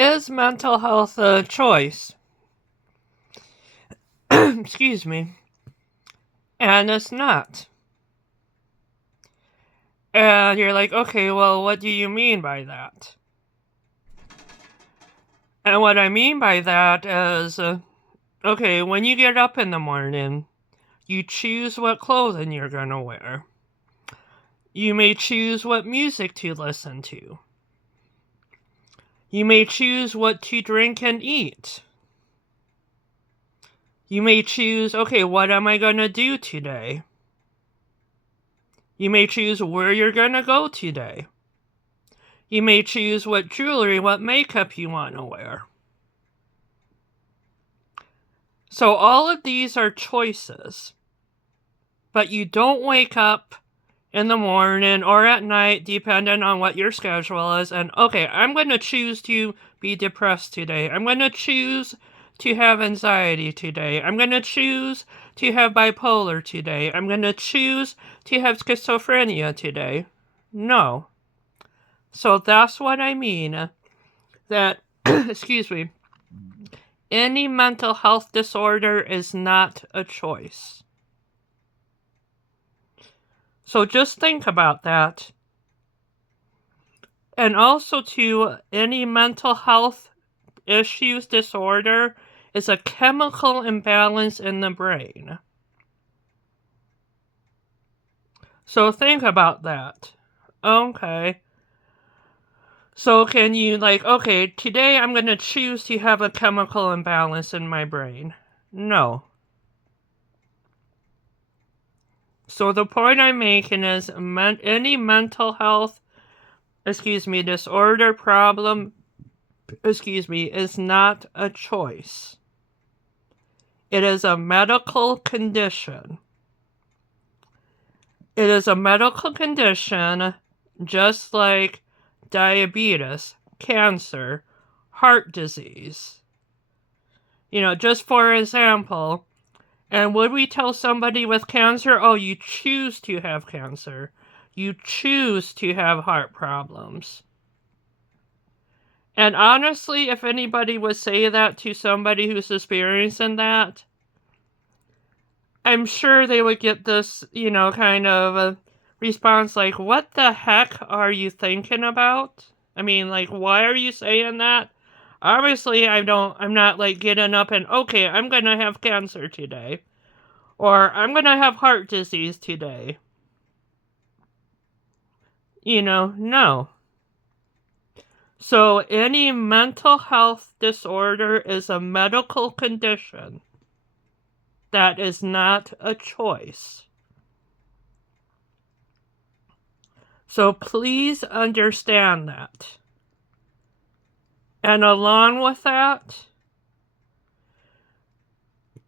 Is mental health a choice? Excuse me. And it's not. And you're like, okay, well, what do you mean by that? And what I mean by that is, okay, when you get up in the morning, you choose what clothing you're gonna wear. You may choose what music to listen to. You may choose what to drink and eat. You may choose, okay, what am I gonna do today? You may choose where you're gonna go today. You may choose what jewelry, what makeup you want to wear. So all of these are choices. But you don't wake up in the morning or at night, depending on what your schedule is, and okay, I'm going to choose to be depressed today. I'm going to choose to have anxiety today. I'm going to choose to have bipolar today. I'm going to choose to have schizophrenia today. No. So that's what I mean. That, excuse me, any mental health disorder is not a choice. So just think about that. And also, too, any mental health issues, disorder, is a chemical imbalance in the brain. So think about that. Okay. So can you, like, okay, today I'm going to choose to have a chemical imbalance in my brain? No. So the point I'm making is any mental health, disorder, problem, is not a choice. It is a medical condition. It is a medical condition just like diabetes, cancer, heart disease. Just for example, and would we tell somebody with cancer, oh, you choose to have cancer. You choose to have heart problems. And honestly, if anybody would say that to somebody who's experiencing that, I'm sure they would get this, kind of a response like, what the heck are you thinking about? I mean, like, why are you saying that? Obviously, I'm not like getting up and, okay, I'm gonna have cancer today. Or I'm gonna have heart disease today. No. So any mental health disorder is a medical condition. That is not a choice. So please understand that. And along with that,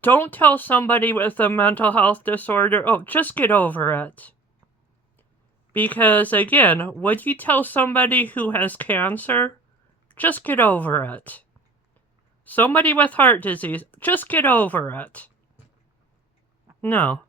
don't tell somebody with a mental health disorder, oh, just get over it. Because again, would you tell somebody who has cancer, just get over it? Somebody with heart disease, just get over it. No.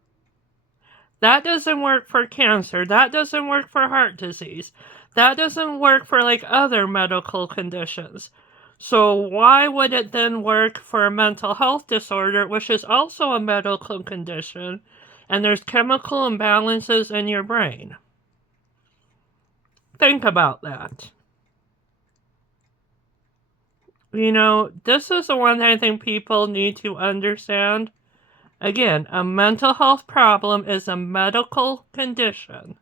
That doesn't work for cancer. That doesn't work for heart disease. That doesn't work for like other medical conditions. So why would it then work for a mental health disorder, which is also a medical condition, and there's chemical imbalances in your brain? Think about that. This is the one I think people need to understand. Again, a mental health problem is a medical condition.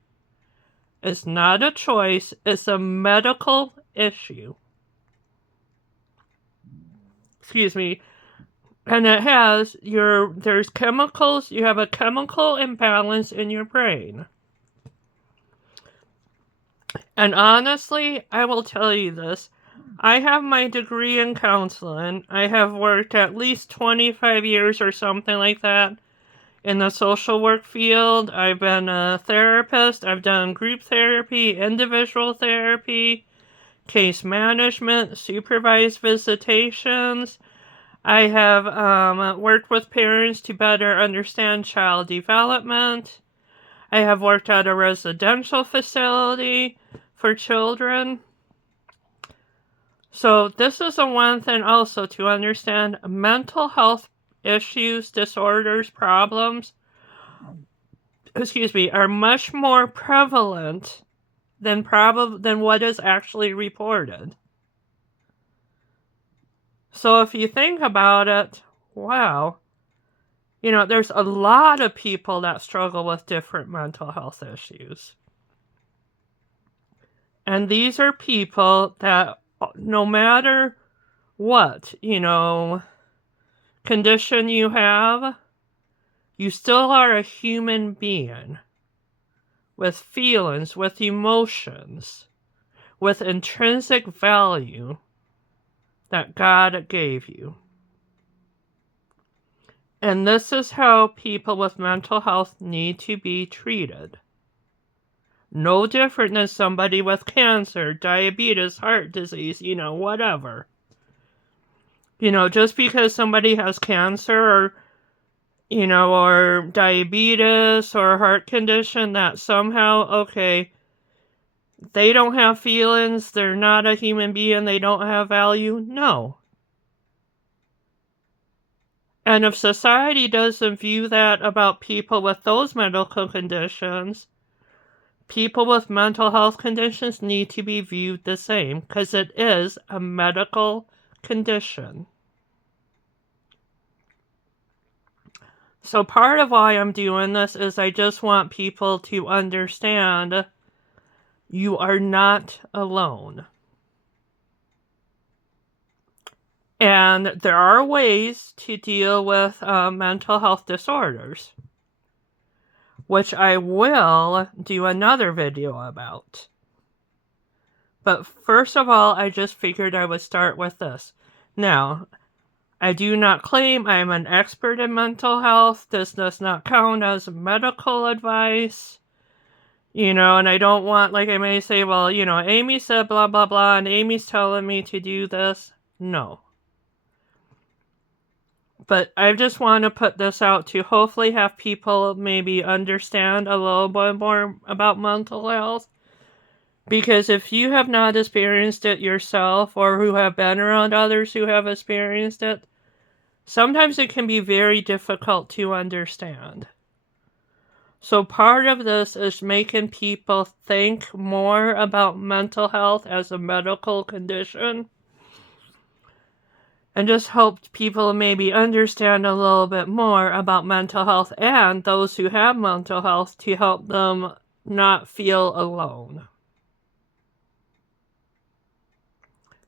It's not a choice, it's a medical issue. Excuse me. And there's chemicals, you have a chemical imbalance in your brain. And honestly, I will tell you this. I have my degree in counseling. I have worked at least 25 years or something like that in the social work field. I've been a therapist. I've done group therapy, individual therapy, case management, supervised visitations. I have worked with parents to better understand child development. I have worked at a residential facility for children. So this is the one thing also to understand: mental health issues, disorders, problems, are much more prevalent than what is actually reported. So if you think about it, wow, there's a lot of people that struggle with different mental health issues. And these are people that, no matter what, condition you have, you still are a human being with feelings, with emotions, with intrinsic value that God gave you. And this is how people with mental health need to be treated. No different than somebody with cancer, diabetes, heart disease, whatever. Just because somebody has cancer or diabetes or a heart condition, that somehow, okay, they don't have feelings, they're not a human being, they don't have value. No. And if society doesn't view that about people with those medical conditions, people with mental health conditions need to be viewed the same, because it is a medical condition. So part of why I'm doing this is I just want people to understand you are not alone. And there are ways to deal with mental health disorders, which I will do another video about. But first of all, I just figured I would start with this. Now, I do not claim I'm an expert in mental health. This does not count as medical advice. And I don't want, like I may say, well, Amy said blah, blah, blah, and Amy's telling me to do this. No. But I just want to put this out to hopefully have people maybe understand a little bit more about mental health. Because if you have not experienced it yourself, or who have been around others who have experienced it, sometimes it can be very difficult to understand. So part of this is making people think more about mental health as a medical condition, and just hope people maybe understand a little bit more about mental health and those who have mental health, to help them not feel alone.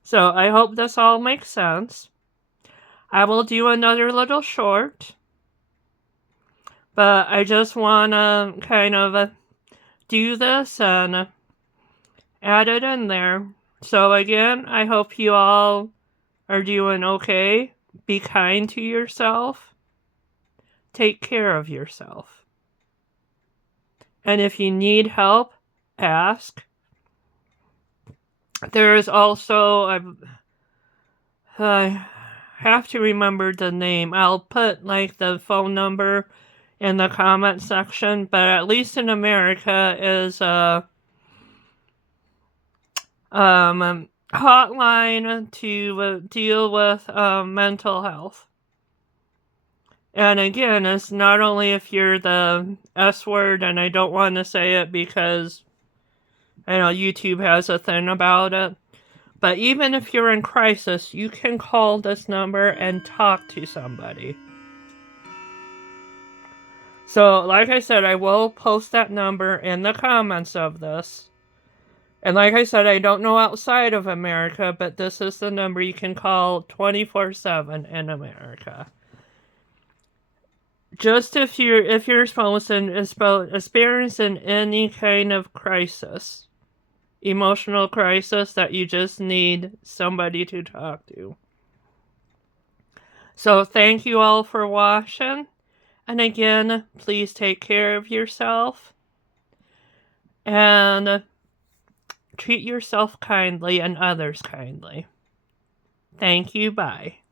So I hope this all makes sense. I will do another little short, but I just want to kind of do this and add it in there. So again, I hope you all are doing okay. Be kind to yourself. Take care of yourself. And if you need help, ask. There is also, I have to remember the name. I'll put the phone number in the comment section, but at least in America is a hotline to deal with mental health. And again, it's not only if you're the S word, and I don't want to say it because I know YouTube has a thing about it, but even if you're in crisis, you can call this number and talk to somebody. So, like I said, I will post that number in the comments of this. And like I said, I don't know outside of America, but this is the number you can call 24/7 in America. Just if you're experiencing any kind of crisis, emotional crisis, that you just need somebody to talk to. So thank you all for watching. And again, please take care of yourself. And treat yourself kindly and others kindly. Thank you. Bye.